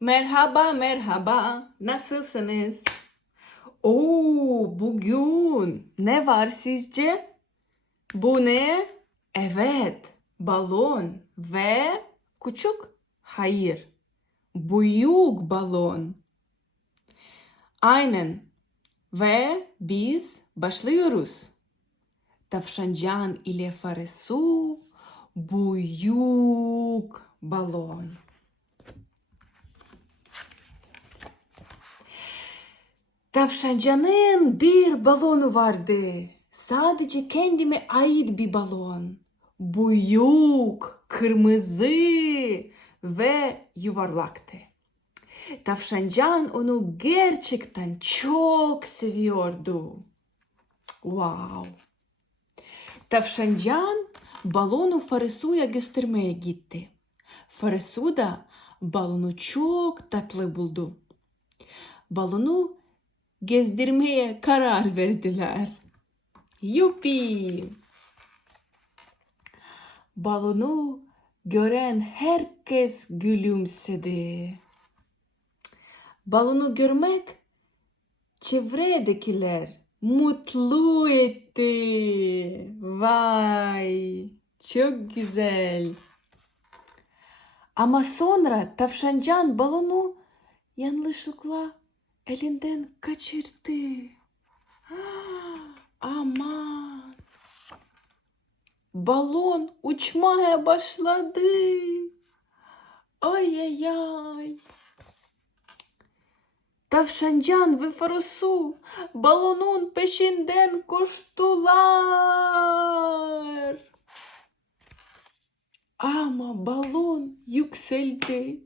Merhaba merhaba. Nasılsınız? Oo, bugün ne var sizce? Bu ne? Evet, balon ve küçük? Hayır. Büyük balon. Aynen. Ve biz başlıyoruz. Tavşancan ile Faresu büyük balon. Tavşancanın bir balonu vardı. Sadece kendime ait bir balon. Büyük, kırmızı ve yuvarlaktı. Tavşancan onu gerçekten çok seviyordu. Wow. Tavşancan balonu Farisu'ya göstermeye gitti. Farisu da balonu çok tatlı buldu. Balonu gezdirmeye karar verdiler. Yupi! Balonu gören herkes gülümsedi. Balonu görmek çevredekiler mutlu etti. Vay! Çok güzel. Ama sonra tavşancan balonu yanlışlıkla Елінден Качерти. Аман. Балон учмає башлади. Ой-яй-яй. Тавшанджан вифарусу, балонун пешінден коштулар. Ама балон юксельди,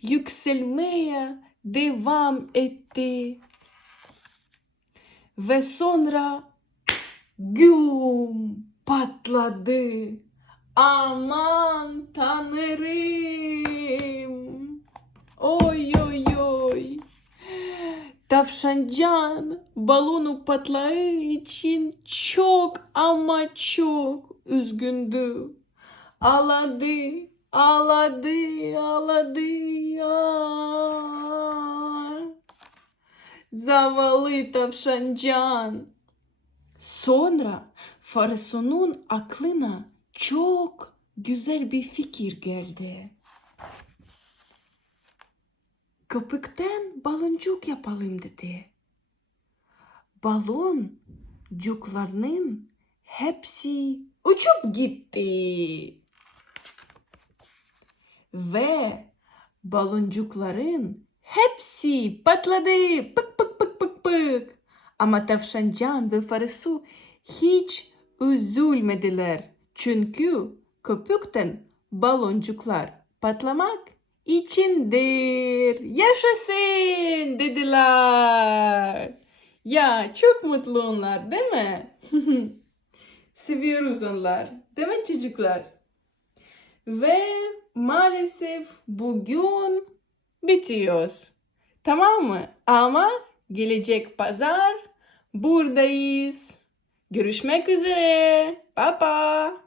юксельмея devam etti. Ve sonra güm patladı. Aman tanrım. Oy oy oy. Tavşancan balonu patlağı için çok ama çok üzgündü. Ağladı, ağladı, ağladı. Aa. Zavallı tavşancan. Sonra Farasun'un aklına çok güzel bir fikir geldi. Köpükten baloncuk yapalım dedi. Baloncuklarının hepsi uçup gitti. Ve baloncukların hepsi patladı. Pık pık pık pık pık. Ama Tavşancan ve Farisu hiç üzülmediler. Çünkü köpükten baloncuklar patlamak içindir. Yaşasın dediler. Ya çok mutlu onlar değil mi? Seviyoruz onlar. Değil mi çocuklar? Ve maalesef bugün bitiyoruz. Tamam mı? Ama gelecek pazar buradayız. Görüşmek üzere. Bye bye.